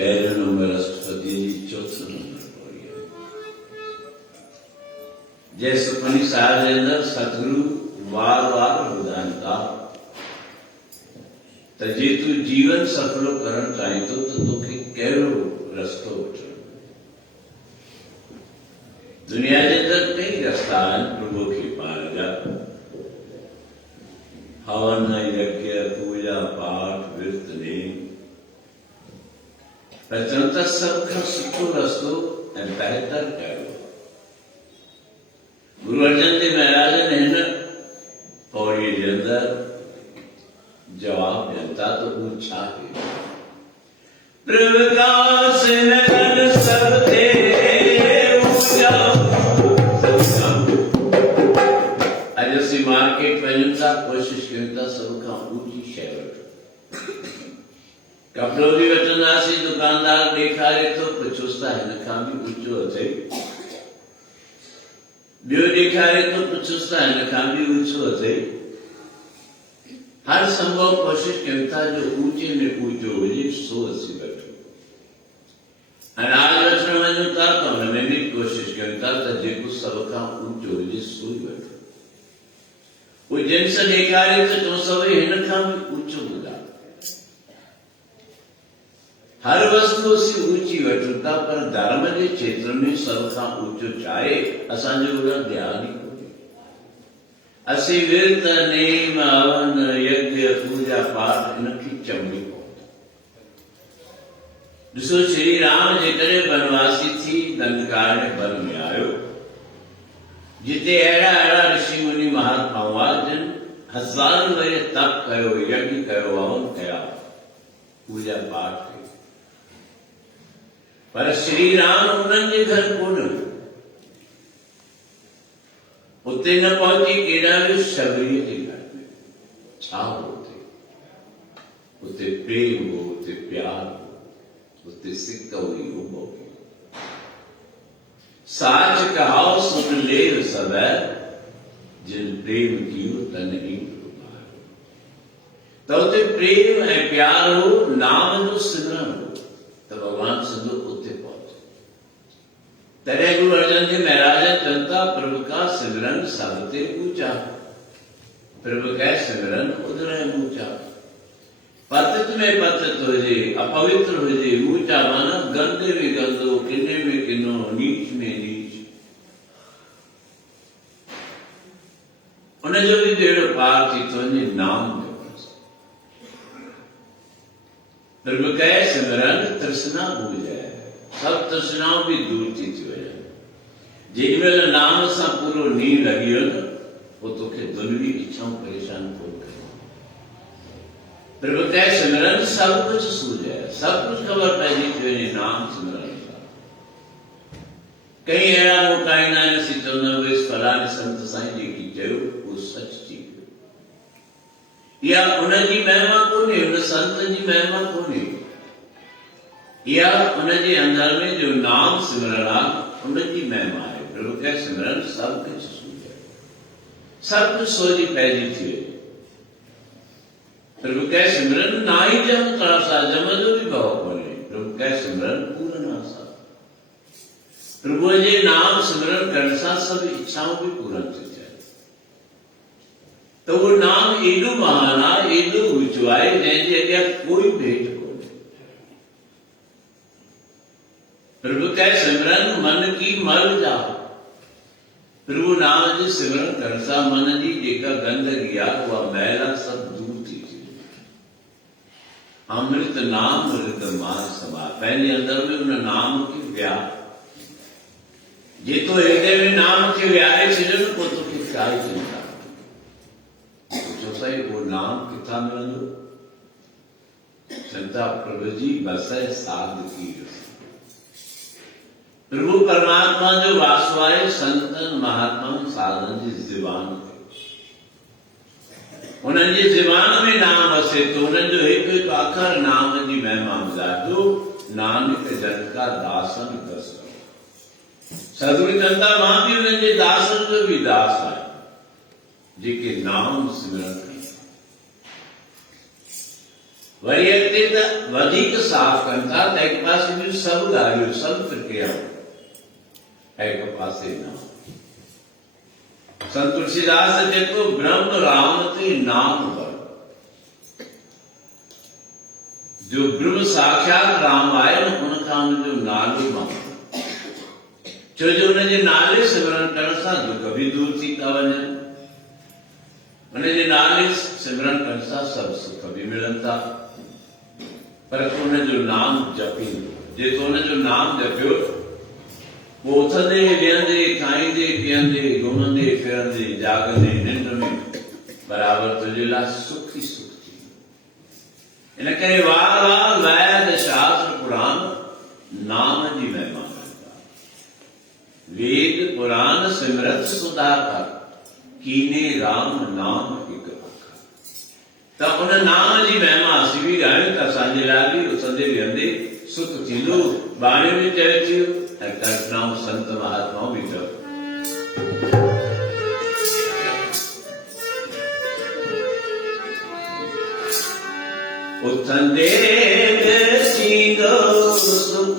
पहले नंबर अष्टपदी जी चौथा नंबर पढ़िए। जय सुखमनी साहब जे अंदर सतगुरु वार वार वरदान था त जे तू जीवन सफलो करण चाहे तो तोखे कहिड़ो रस्तो वठणो। दुनिया जे अंदर कई रस्ता आहिनि प्रभु खे पाइण जा। हवन यज्ञ पूजा पाठ विर्त नेम, पर चवनि था सभ खां सुठो रस्तो ऐं बहितर कहिड़ो। गुरु अर्जन देव महाराज ने हिन पौड़ीअ जे अंदर जवाब ॾियनि था त उहो छा आहे। प्रभु का सिमरन सब ते ऊंचा। अॼु असीं मार्केट वञूं था, कोशिशि कयूं था सभ खां ऊंची शइ वठूं। कपिड़ो बि वठंदासीं, दुकानदार ॾेखारे थो, पुछोसि था हिन खां बि ऊंचो अथई। ॿियो ॾेखारे थो, पुछोसि था हिन खां बि ऊंचो अथई। हर संभव कोशिश कयूं था जो ऊंचे में ऊंचो हुजे सो असीं वठूं। अनाज वठण वञूं था त हुन में बि कोशिशि कयूं था त जेको सभ खां ऊंचो हुजे सो ई वठूं। उहो जिन्स ॾेखारे त चऊं सभई हिन खां बि ऊंचो ॿुधायो। हर वस्तु असीं ऊंची वठूं था, पर धर्म जे क्षेत्र में सभ खां ऊंचो छा आहे असांजो उन ध्यानु ई कोन्हे। असीं विर्त नेम हवन यज्ञ पूजा पाठ इनखे चंबी पवंदो। ॾिसो श्री राम जेकॾहिं वनवासी थी दंडकारण्य वन में आयो, जिते अहिड़ा अहिड़ा ऋषि मुनि महात्मा हुआ जिन हज़ारनि वरे तप कयो, यज्ञ कयो, हवन कया, पूजा पाठ कई, पर श्री राम उन्हनि जे घर कोन वियो। उते न पहुची, केॾा वियो शबरीअ जे घर में। छा हो उते? उते प्रेम हो, उते प्यार हो, उते सिक हुई, उहो हुई। साच कहाओ सुन लेव सबै, जिन प्रेम कियो तन ही प्रभाव। त उते प्रेम ऐं प्यार हो, नाम जो सिमरन हो, त भगवान सिंधु उते पहुंचे। तॾहिं गुरु अर्जन देव महाराज चवनि था प्रभु का सिमरन सब ते ऊंचा। प्रभु का सिमरन उधर ऊंचा। पतित में पतित हुजे, अपवित्र हुजे, ऊंचा माना गंदे में गंदो, किने में किनो, नीच में नीच, उनजो बि बेड़ो पार थी थो वञे नाम जपण सां। प्रभु का सिमरन तृष्णा भूजाए, सब तृष्णाओं भी दूर थी थी वञनि। जेॾीमहिल नाम सां पूरो नींहुं लॻी वियो न, पोइ तोखे दुनिया इच्छाऊं परेशान कोन करे। प्रभु का सिमरन सब कुछ सूझाए, सब कुछ ख़बर पइजी थी वञे नाम सिमरन सां। कई अहिड़ा मोटाईंदा आहिनि, असीं चवंदा आहियूं इस फलाणे संत साईं जेकी चयो उहो सच थी वियो। इहा उनजी महिमा कोन्हे, उन संत जी महिमा कोन्हे। इहा उनजे अंदर में जो नाम सिमरण आहे उनजी महिमा आहे। प्रभु का सिमरन सब कुछ सूझे, सब कुछ सोझी पइजी थी वञे। प्रभु का सिमरन ना ही जम त्रासा, जम जो भी भव कोन्हे। प्रभु का सिमरन पूरन आसा। प्रभु जे नाम सिमरन करण सां सब इच्छाऊं भी पूरन थी थियनि। त उहो नाम एॾो महान आहे, एॾो ऊंचो आहे, जंहिंजे अॻियां कोई भेट कोन्हे। प्रभु का सिमरन मन की मल जा। प्रभु नाम जे सिमरन करण सां मन जी जेका गंदगी आहे उहा मैल आहे, सभु दूर थी थी वञे। अमृत नाम मृत मान समा, पंहिंजे अंदर में उन नाम खे विहार। जेको हृदय में नाम खे विहारे छॾियो न, पोइ तोखे काई चिंता पुछो साईं उहो नाम किथां मिलंदो? चिंता प्रभु जी बसै साध की। प्रभु परमात्मा जो वासो आहे संतन महात्माउनि साधन जी ज़ुबान ते। उन्हनि जी ज़ुबान में नाम वसे थो, उन्हनि जो हिकु हिकु अखर नाम जी महिमा ॿुधाए। नानक जन का दासन दस। सदगुरु चवंदा मां बि उन्हनि जे दासनि जो बि दास आहियां जेके नाम सिमरन कनि। वरी अॻिते त वधीक साफ़ कनि था त हिकु पासे जूं सभु ॻाल्हियूं सभु प्रक्रियाऊं हिकु पासे न। संत तुलसीदास चए थो ब्रह्म राम ते नाम वर, जो ब्रह्म साक्षात राम आहे न उनखां उनजो नालो मां, छो जो उनजे नाले सिमरन करण सां दुख बि दूर थी था वञनि, उनजे नाले सिमरन करण सां सभु सुख बि मिलनि था। पर उनजो नाम जपींदो, जेको उनजो नाम जपियो पोइ उथंदे वेहंदे खाईंदे पीअंदे घुमंदे फिरंदे जागंदे निंड में बराबरि तुंहिंजे लाइ सुख ई सुख थी। इन करे वार वार वैद शास्त्र पुराण नाम जी महिमा कंदा। वेद पुराण सिमरत सुधाकर कीने राम नाम हिकु अखर। त उन नाम जी महिमा असीं बि ॻायूं त असांजे लाइ बि उथंदे वेहंदे सुख थींदो। बाणियूं बि चए थियूं ऐं कल्पनाऊं संत महात्माऊं बि चयो। उथंदे थींदो सुख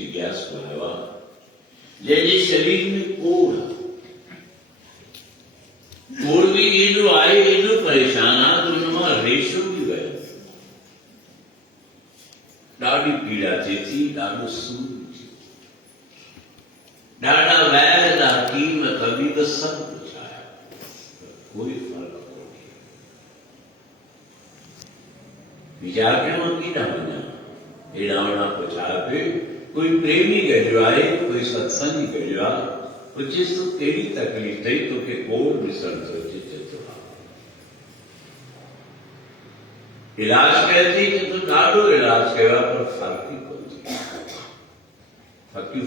जिज्ञासु आयो जंहिंजे शरीर में कोड़ भी एॾो आहे, एॾो परेशान आहे त हुन मां रेशो बि वियो, ॾाढी पीड़ा थिए थी, ॾाढो सूर थिए, ॾाढा वैद हकीम तबीब सभु कुझु आया, कोई फर्क कोन्हे। वीचार कयो मां केॾां वञा, हेॾां होॾां पुछा पिए, कोई प्रेमी गॾियो आहे, कोई सत्संगी गॾियो आहे, पुछिस तो कहिड़ी तकलीफ़ अथई, तोखे कोड़ ॾिसण थो अचे, चए थो हा। इलाज कयो थी, चए थो ॾाढो इलाज कयो आहे पर फ़र्क़ ई कोन थी,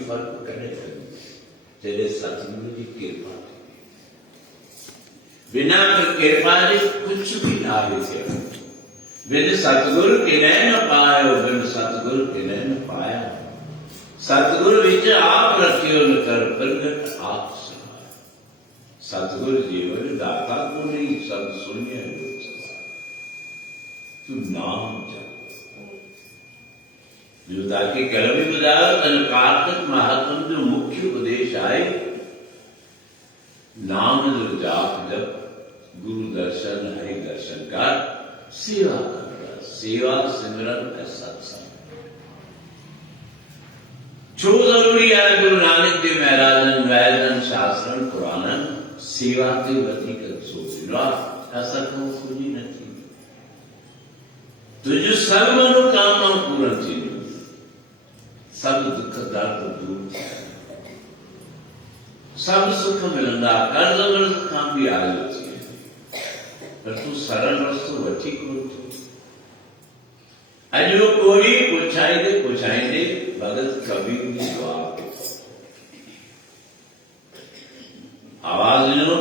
फ़र्क़ कॾहिं कयो जॾहिं सतगुरु जी कृपा थी, बिना कृपा जे कुझु बि न आहे थियो, बिन सतगुरु किने न पायो, बिन सतगुरु किने न पाया, सतगुरु विच आप रखियो न कर प्रगट आप सहाय, सतगुरु जीवन दाता को नहीं सब सुनिए तू नाम जप। जो ताकि कल भी ॿुधायो त कार्तिक महात्म जो मुख्य उपदेश आहे नाम जो जाप जप, गुरु दर्शन हरि दर्शन कर, सेवा कर, सेवा सिमरन ऐं सत्संग। छो ज़रूरी आहे गुरु नानक देव महाराजन वैदन शास्त्रन पुराणन सेवा ते वधीक सोचींदो आहे, असां खां सुञी न थींदी, तुंहिंजूं सब मनोकामनाऊं पूरन थींदियूं, सब दुख दर्द दूर थींदा, सब सुख मिलंदा, कर्ज़ वर्ज़ खां बि आयो थी, पर तूं सरल रस्तो वठी कोन थो। अॼु वो कोड़ी पुछाईंदे पुछाईंदे भगत कबीर जी दुआ आवाज ॾिनो,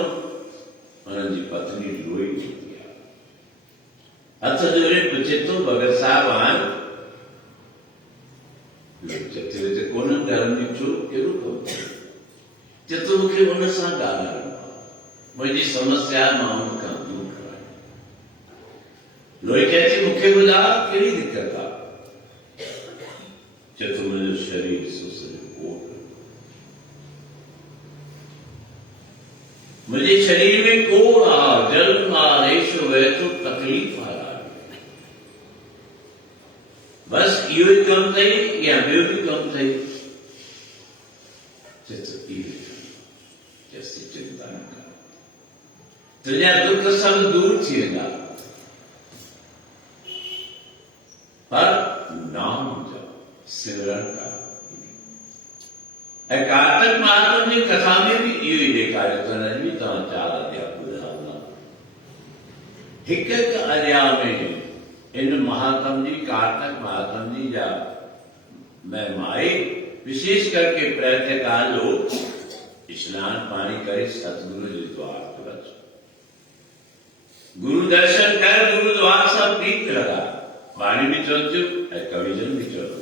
हुननि जी पत्नी रोई चुकी आहे, हथ जोड़े पुछे थो भगत साहब आहिनि, चए कोन घर में छो कहिड़ो कमु, चए थो मूंखे हुन सां ॻाल्हाइणो आहे, मुंहिंजी समस्या मां हुन खां दूर कराई। लोई चए थी मूंखे ॿुधा कहिड़ी दिक़त आहे, चए थो मुंहिंजो शरीर सुसरे कोट, मुंहिंजे शरीर में कोड़ आहे, जल्द आहे, रेशो वहे थो, तकलीफ़ आहे, बस इहो ई कमु अथई या ॿियो बि कमु अथई, चए थो इहो चएसि चिंता न कर, तुंहिंजा दुख सब दूर थी वेंदा, पर नाम जप सिमरन कर। ऐं कार्तिक महात्म जी कथा में भी इहो ई ॾेखारियो अथनि, बि तव्हां 4 अध्याय ॿुधायो, हिक हिक अध्याय में इन महात्म जी कार्तिक महात्म जी जा महिमाए, विशेष करके प्रातःकाल जो स्नान पानी करे सतगुरु जे द्वार पर अचो, गुरु दर्शन कर, गुरु द्वार सां प्रीत लगा, वाणी भी चवंदियूं ऐं कविजन भी चवंदियूं।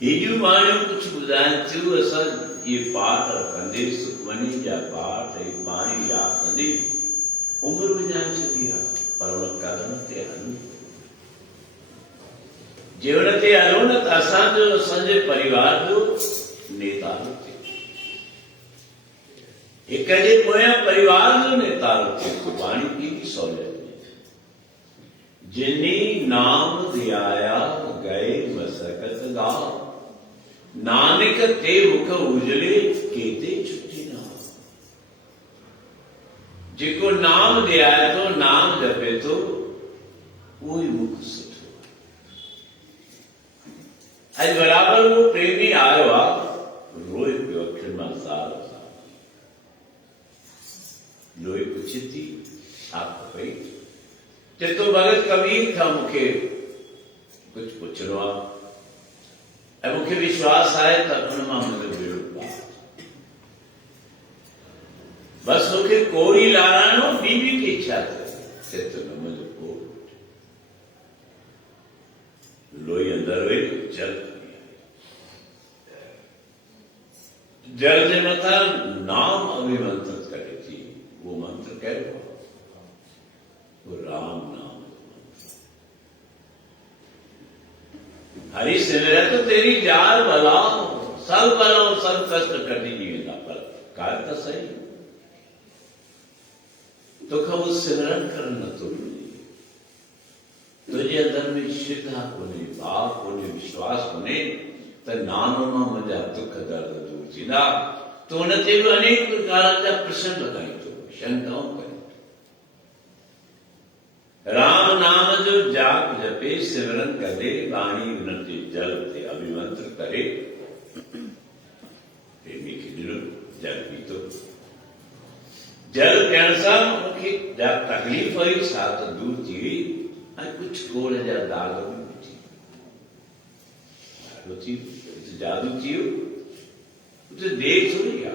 हेजू माण्हू कुछ ॿुधाइनि थियूं असां ये पाठ रखंदे सुखमनी जा पाठ ऐं बाणी यादि कंदे उमिरि विञाए छॾी आहे, पर हुन कदम ते हलूं। जे हुन ते हलूं न त असांजो असांजे परिवार जो नेतारो थिए, हिक जे पोयां परिवार जो नेतारो थिए। बाणी केॾी सहूलियत जिनी नाम धियाया गए मसकत गाओ, नानक ते मुख उजले केते छुट्टी ना। जेको नाम धियाए थो, नाम जपे थो, उहो ई मुख सुठो। अॼु बराबरि उहो प्रेमी आयो आहे, रोए पियो अखियुनि मां ज़ार ज़ार, लोई पुछे थी छा खपई? चए थो भगत कबीर खां मूंखे कुझु पुछिणो आहे ऐं मूंखे विश्वास आहे त हुन मां मुंहिंजो बेड़ो पार। बसि मूंखे જે કોરી લારાનો બીવી की इच्छा છે તે તો નમજ કોર લોહી અંદર હોય જલ जल से मतलब नाम अभिमंत्रित करे थी। वो मंत्र क्या हुआ? वो राम नाम हरि सिमरत तो तेरी जार बलाओ सब कष्ट कटी जीवेगा पर कार्य तो सही तो कब सिमरन करना तुझे अंदर में श्रद्धा होने भाव होने विश्वास होने तर नानों मजा दुख दर्द दूर चिदा तो उन्हें अनेक प्रकार का प्रश्न लगाई तो शंकाओं करें राम नाम जो जाप जपे सिमरन करे वाणी उन्नति जल थे अभिमंत्र करे प्रेमी के दिल जल भी तो जल कैंसा उनकी जब तकलीफ हुई साथ दूर जीवी कुछ कोड़ जा दाग जादू कियो तो देख सुनिया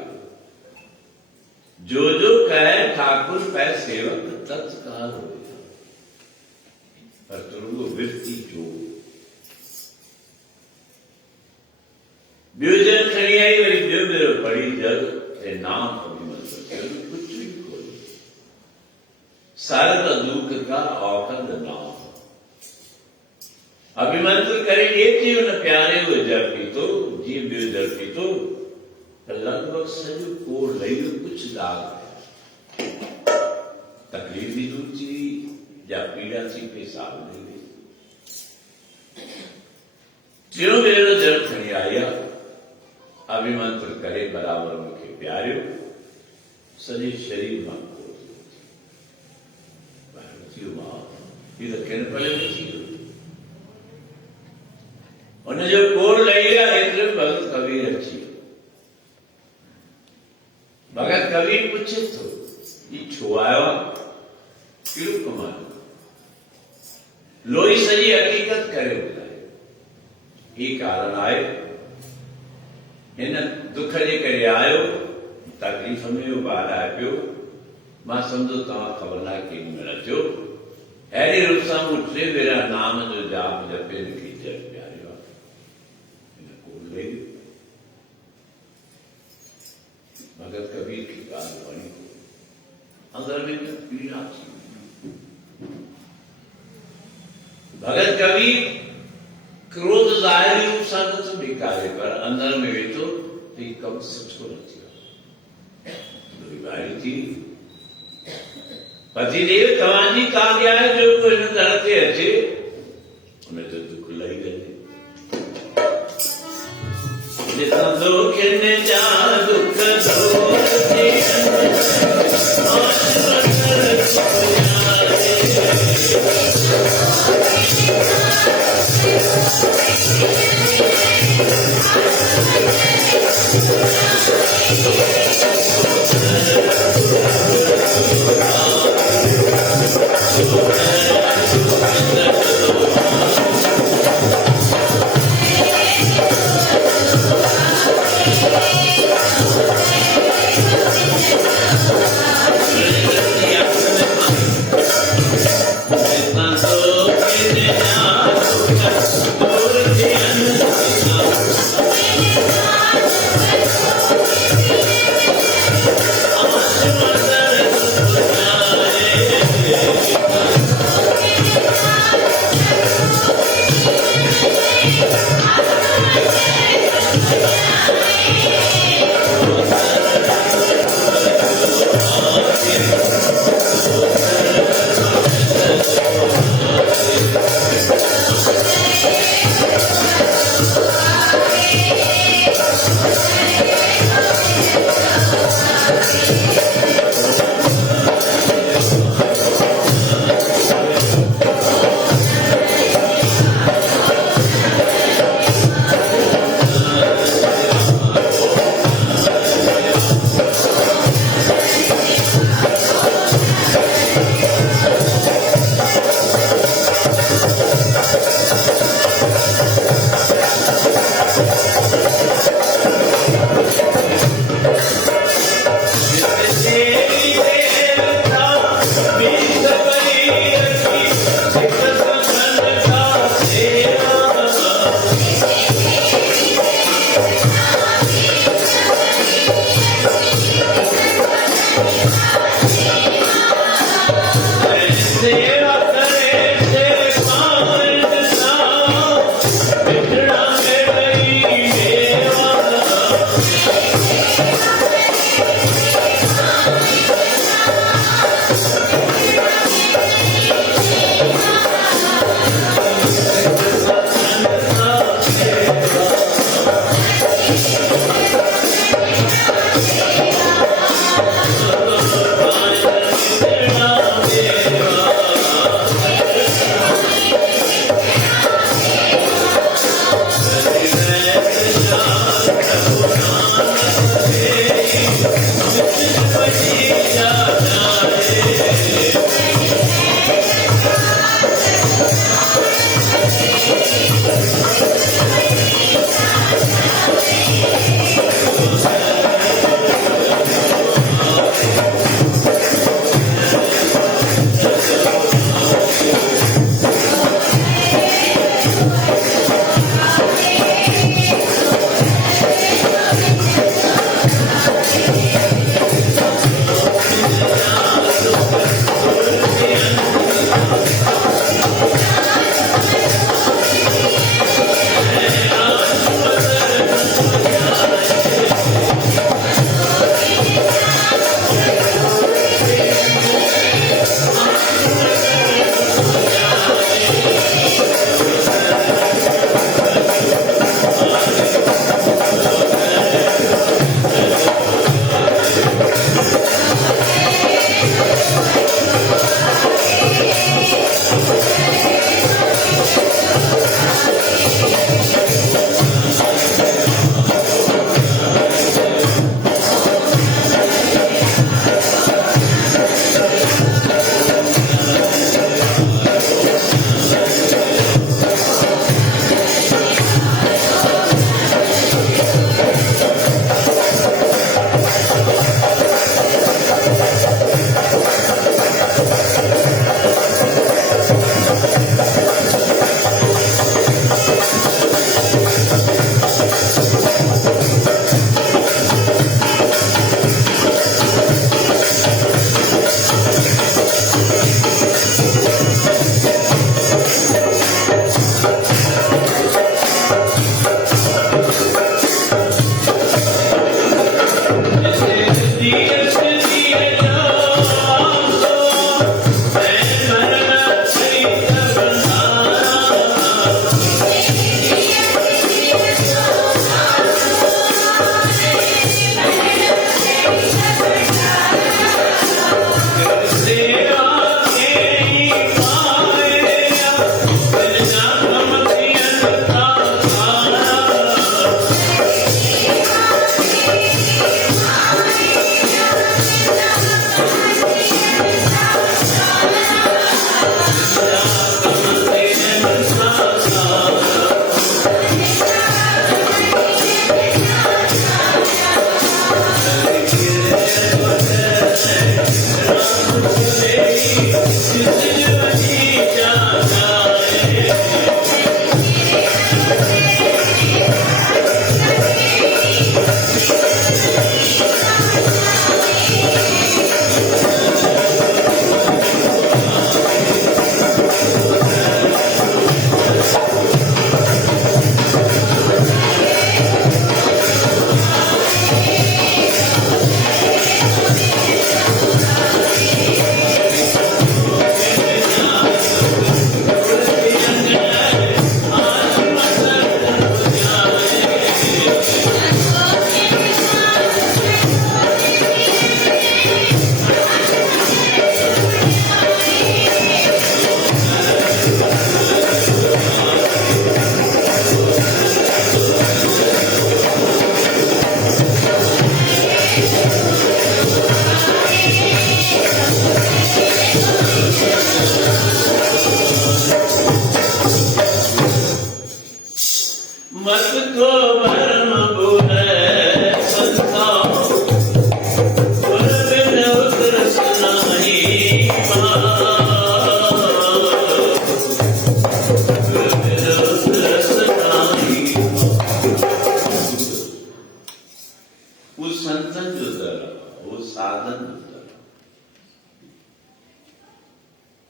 जो जो कहे ठाकुर पै सेवक तत्काल हो गया पर तुरंग वृत्ति जो ब्योजन खड़ी आई मेरी ब्यो मेरे पड़ी जग ते नाम अभिमंत्र कुछ भी कोई सर्व दुख का औखद नाम अभिमंत्र करे एक जीव न प्यारे हुए जरपी तो जीव भी जरपी तो लगभग सजू कोड़ लई कुछ दाग तकलीफ भी दूर थी या पीड़ा थी पेशाब नहीं गई तीनों मेरे जल खड़ी आया अभिमंत्र करे बराबर मुखे प्यारे सजे शरीर में ये तो कहने पड़े नहीं उन्हें जो कोड़ लई लिया એટલે ભગત કબીર अच्छी भगत कबीर पूछे तो ये छुआया क्यों कमाल लोई सही हकीकत करे बुलाए ये कारण आए इन दुख जे करे आयो तकलीफ़ में ॿार आयो मां समझो तव्हां खबर ना कि में अचो अहिड़े रूप सां मूं टे भेरा नाम जो जाप जपे लिखी जल भगत कबीर की बात बनी अंदर में पीड़ा थी भगत कबीर क्रोध जाहिर रूप से तो निकाले पर अंदर में भी तो कम सचो नहीं बारी थी पतिदेव तवाजी कहा गया है जो कोई करते अच्छे उन्हें तो दुख लगी गए दुख ने जा दुख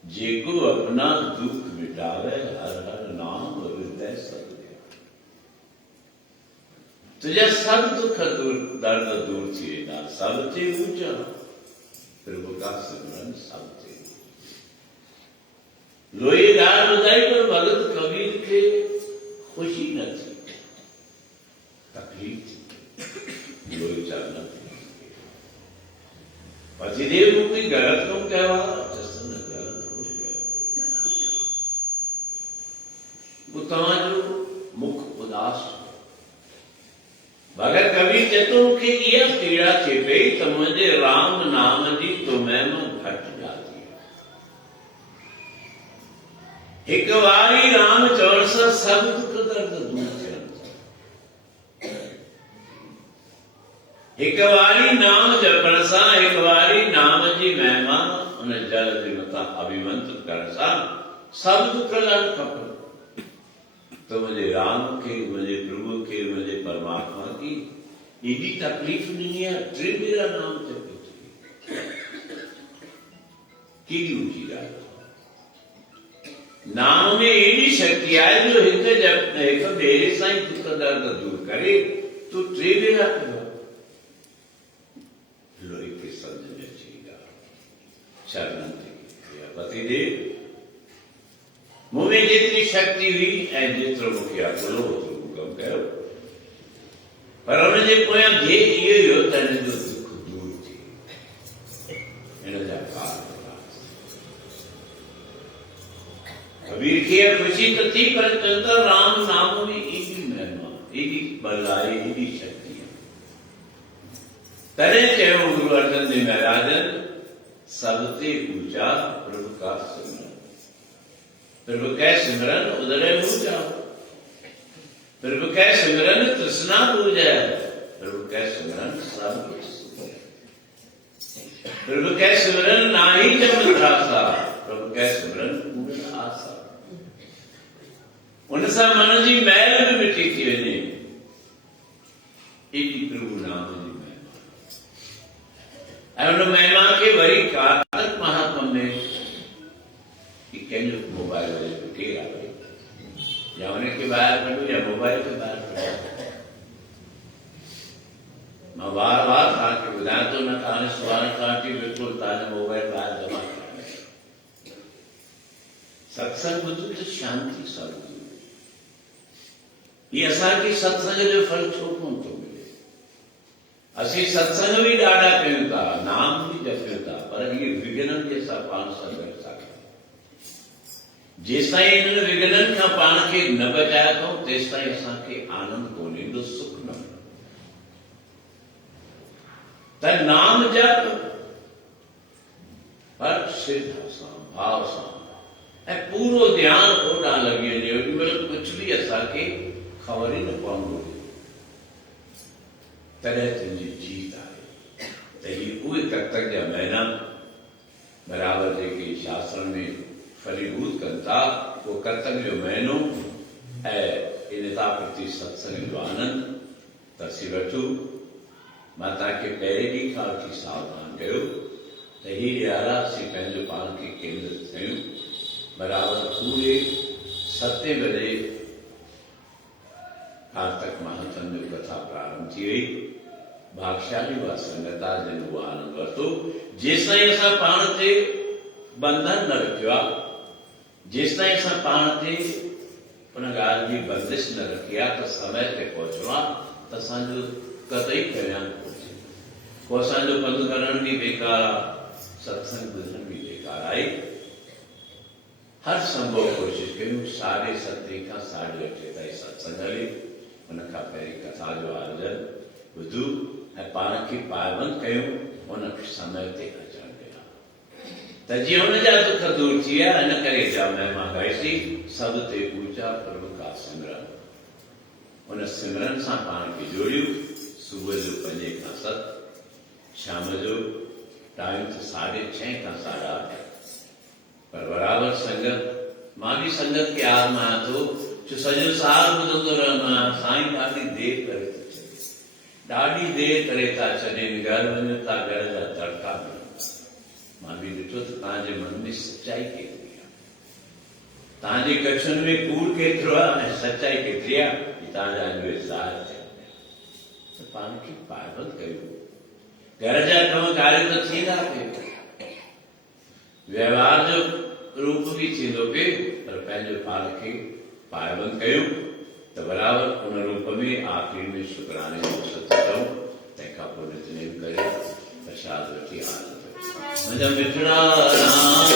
जेको अपना दुख मिटावे हर हर नाम हृदय सब तुझे सब दुख दूर दर्द दूर थिए ना सब थे ऊंचा प्रभु का सिमरन सब थे लोई राज उदाई पर भगत कबीर के खुशी न थी तकलीफ थी लोई चलना थी पतिदेव रूपी गलत तुम कहवा जसन गलत हो गया वो तमाजो मुख उदास भगत कबीर चतुर्मुखी किया पीड़ा चेपे तो तो मुझे राम नाम जी तो महिमा घट जाती है। एक बारी राम चौड़ सा सब दुख दर्द दूर थियनि। एक बारी नाम जपण सां, एक बारी नाम जी महिमा उन जल जे मथां अभिमंत्रित करण सां सब दुख लहण खपनि। तो मुझे राम के, मुझे प्रभु के, मुझे परमात्मा की एडी तकलीफ नहीं है। टे मेरा नाम जपे की ऊंची ॻाल्हि। नाम में एडी शक्ति है जो एक जप एक मेरे साईं दुख दर्द दूर करे तो टे मेरा करो। लोई के समझ में चीगा शरण पतिदेव मुँह में जितनी शक्ति हुई ऐं जेतिरो मूंखे अकुलो ओतिरो हुकम कयो। पर हुनजे पोयां ध्येय इहो ई हो त हिन जो दुख दूर थिए, हिन जा काल कबीर खे खुशी त थी, पर चवंदा राम नाम में एडी महिमा, एडी बलाई, एडी शक्ति है। तॾहिं चयो गुरु अर्जन देव महाराजन सबसे ऊंचा प्रभु का सिमरन। प्रभु कै सिमरन उदरे ऊंचा, प्रभु कै सिमरन तृष्णा दूजै, प्रभु कै सिमरन सब प्रभु कै सिमरन नाही जम त्रासा, प्रभु कै सिमरन पूर्ण आशा। उन सां मन जी मैल भी मिटी थी वञे। एडी प्रभु नाम जी महिमा ऐं उन महिमा खे वरी कार्तिक महात्म में कंहिंजो मोबाइल वञे पियो केरु आहे या उनखे ॿाहिरि कढो या मोबाइल खे ॿाहिरि कढो। मां बार बार तव्हांखे ॿुधायां थो, न तव्हांजे सुभाणे तव्हांखे बिल्कुलु तव्हांजो मोबाइल ॿाहिरि जमा कराए सत्संग ॿुधो त शांती सां ॿुधो। ये असांखे सत्संग जो फल छो कोन थो मिले? असीं सत्संग भी ॾाढा कयूं था, नाम भी जपियूं था, पर इहे विघ्ननि जे असां पाण सां गॾु था कयूं। जेसिताईं इन्हनि विघ्ननि खां पाण खे न बचाए थो तेसिताईं असांखे आनंद कोन ईंदो, सुख न मिलंदो। त नाम जप पर श्रद्धा सां, भाव सां ऐं पूरो ध्यानु ओॾां लॻी वञे, ओॾी महिल कुझु बि असांखे ख़बर ई न पवंदो। तॾहिं तुंहिंजी जीत आहे। त ही उहे कर्तव्य जा महीना बराबरि जेके शास्त्र में फलीभूत कनि था, उहो कर्तव्य जो महीनो ऐं इन तां प्रति सत्संग जो आनंद त असीं वठूं। मां तव्हांखे पहिरें ॾींहं खां वठी सावधान कयो त ही ॾियारा असीं पंहिंजो पाण खे केंद्रित कयूं। बराबरि पूरे 7 बजे कार्तिक महात्म जो कथा प्रारंभ थी वई। भाग्यशाली हुआ संगत आहे जिन उहो आनंद वरितो। जेसिताईं असां पाण ते बंधन न रखियो आहे, जेसिताईं असां पाण ते उन ॻाल्हि जी बंदिश न रखी आहे त समय ते पहुचणो आहे, त असांजो कतई कल्याण कोन्हे। पोइ असांजो पंधु करण बि बेकार आहे, सत्संग ॿुधण बि बेकार आहे। हर संभव कोशिशि कयूं 7:30 खां 8:30 ताईं सत्संग हले, उनखां पहिरीं कथा जो आयोजन ॿुधूं ऐं पाण खे पाबंद कयूं उन समय ते अचण ॾियणा त जीअं हुनजा दुख दूर थी विया। इन करे जा महिमा ॻाइसीं सब ते ऊंचा प्रभु का सिमरन। उन सिमरन सां पाण खे जोड़ियूं। सुबुह जो 5 खां 7, शाम जो टाइम त 6:30 खां 8:30। पर बराबरि संगत, मां भी संगत के आज़मायां थो जो सॼो साल ॿुधंदो रहंदो आहियां। साईं ॾाढी देरि करे थो छॾे, ॾाढी देरि करे था छॾनि। घर वञो था, घर जा तड़का मिलंदा। मां बि ॾिठो त तव्हांजे मन में सच्चाई केतिरी आहे, तव्हांजे कच्छुनि में कूड़ केतिरो आहे ऐं सच्चाई केतिरी आहे, तव्हांजा जो ज़ाहिर थियनि। त पाण खे पाबंद कयूं। घर जा कम कार्य त थींदा पिए, व्यवहार जो रूप भी थींदो पिए, पर पंहिंजो पाण खे पाबंद कयूं त बराबरि उन रूप में आख़िरी में शुक्राने जो सत्य कयूं। तंहिंखां पोइ नितनेम करे प्रसाद वठी आनंद कयूं। मुंहिंजा मिठड़ा राम